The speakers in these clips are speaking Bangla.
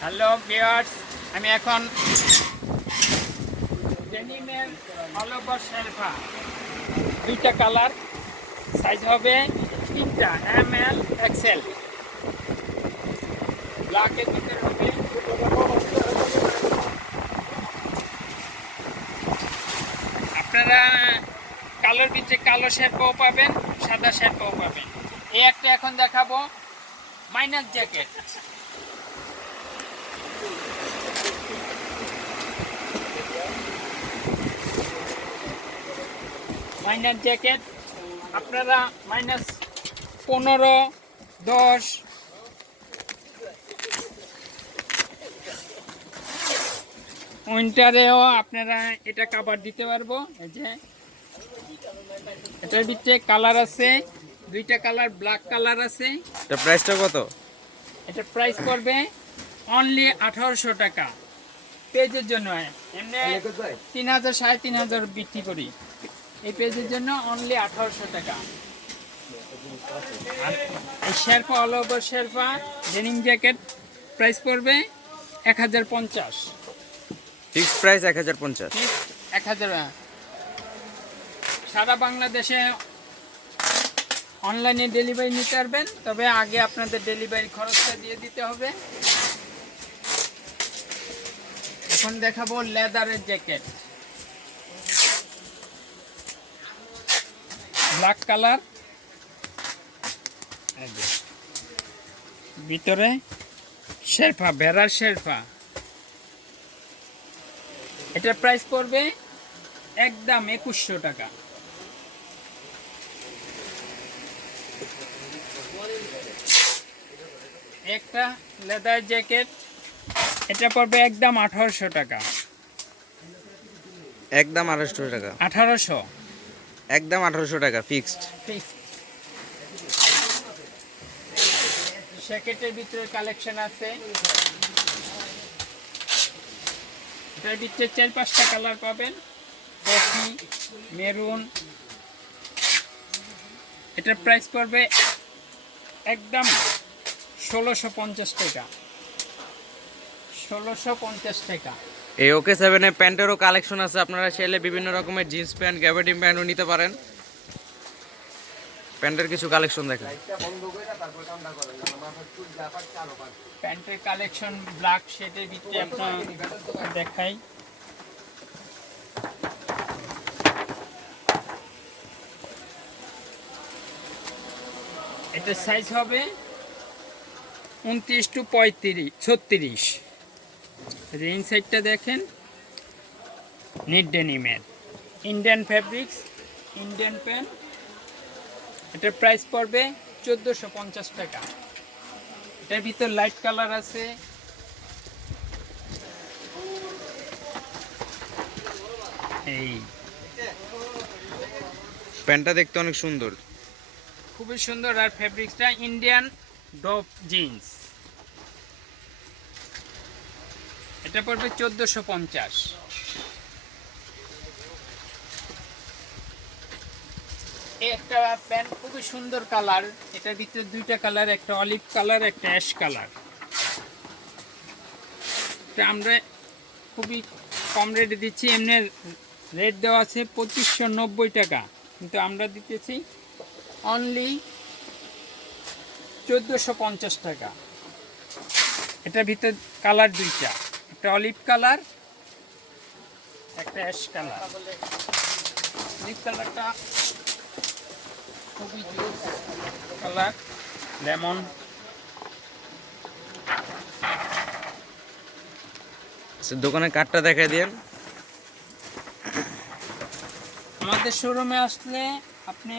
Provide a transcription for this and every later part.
হ্যালো ভিউয়ার্স, আমি এখন ডেনিমের অল ওভার শেরপা দুইটা কালার, সাইজ হবে তিনটা, ML XL। ব্ল্যাকের ভিতরে হবে আপনারা কালোর ভিতরে কালো শেরপাও পাবেন, সাদা শেরপাও পাবেন। এই একটা এখন দেখাবো মাইনাস জ্যাকেট। মাইনাস জ্যাকেট আপনারা -15, 10 উইন্টারেও আপনারা এটা কাভার দিতে পারবো। এই যে এটার ভিতরে কালার আছে, দুইটা কালার, ব্ল্যাক কালার আছে। এটা প্রাইসটা কত? এটা প্রাইস পড়বে অনলি 1800 টাকা পেজের জন্য। এমনি 3000 3500 বিক্রি করি, এই পেজের জন্য অনলি 1800 টাকা। আর এই Sherpa all over Sherpa denim jacket price পড়বে 1050। Fixed price 1050। 1000। সারা বাংলাদেশে অনলাইনে ডেলিভারি নিতে পারবেন, তবে আগে আপনাদের ডেলিভারি খরচটা দিয়ে দিতে হবে। এখন দেখাবো লেদারের জ্যাকেট, ব্ল্যাক কালার, ভিতরে শেরপা, ভেড়ার শেরপা। এটার প্রাইস পড়বে একদম 2100 টাকা। একটা লেদার জ্যাকেট, এটা পড়বে একদম 1800 টাকা। একদম 1800 টাকা। 1800, একদম 1800 টাকা ফিক্সড। জ্যাকেটের ভিতরে কালেকশন আছে, এটার ভিতরে 4-5টা কালার পাবেন, কফি, মেরুন। এটার প্রাইস পড়বে একদম 1650 টাকা। 1650 টাকা। এই ওকে 7 এ প্যান্টেরও কালেকশন আছে, আপনারা চাইলে বিভিন্ন রকমের জিন্স প্যান্ট, গ্যাবার্ডিন প্যান্টও নিতে পারেন। প্যান্টের কিছু কালেকশন দেখেন। প্যান্টের কালেকশন ব্ল্যাক শেডের ভিতরে আপনার দেখাই। এটা সাইজ হবে 29 to 36। রেঞ্জ সাইডটা দেখেন, নিট ডেনিমের, ইন্ডিয়ান ফ্যাব্রিক্স, ইন্ডিয়ান প্যান্ট। এটার প্রাইস পড়বে 1450 টাকা। এটার ভিতর লাইট কালার আছে, এই প্যান্টটা দেখতে অনেক সুন্দর, খুবই সুন্দর। আর ফ্যাব্রিক্সটা ইন্ডিয়ান ডপ জিন্স। এটা পড়বে 1450। একটা প্যান্ট খুবই সুন্দর কালার, এটার ভিতরে দুইটা কালার, একটা অলিভ কালার, একটা অ্যাশ কালার। এটা আমরা খুবই কম রেটে দিচ্ছি, এমনি রেট দেওয়া আছে 2590 টাকা, কিন্তু আমরা দিতেছি অনলি 1450 টাকা। এটার ভিতরে কালার দুইটা, একটা অলিভ কালার, একটা অ্যাশ কালার। অলিভ কালারটা খুবই জুস কালার, লেমন। দোকানের কার্ডটা দেখাই দিন। আমাদের শোরুমে আসলে আপনি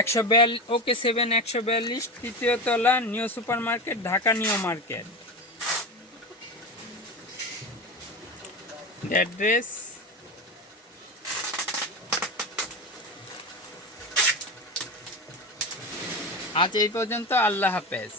142 ওকে 7 142 তৃতীয় তলা, new super market, Dhaka new market. Address আজ এই পর্যন্ত। আল্লাহ হাফেজ।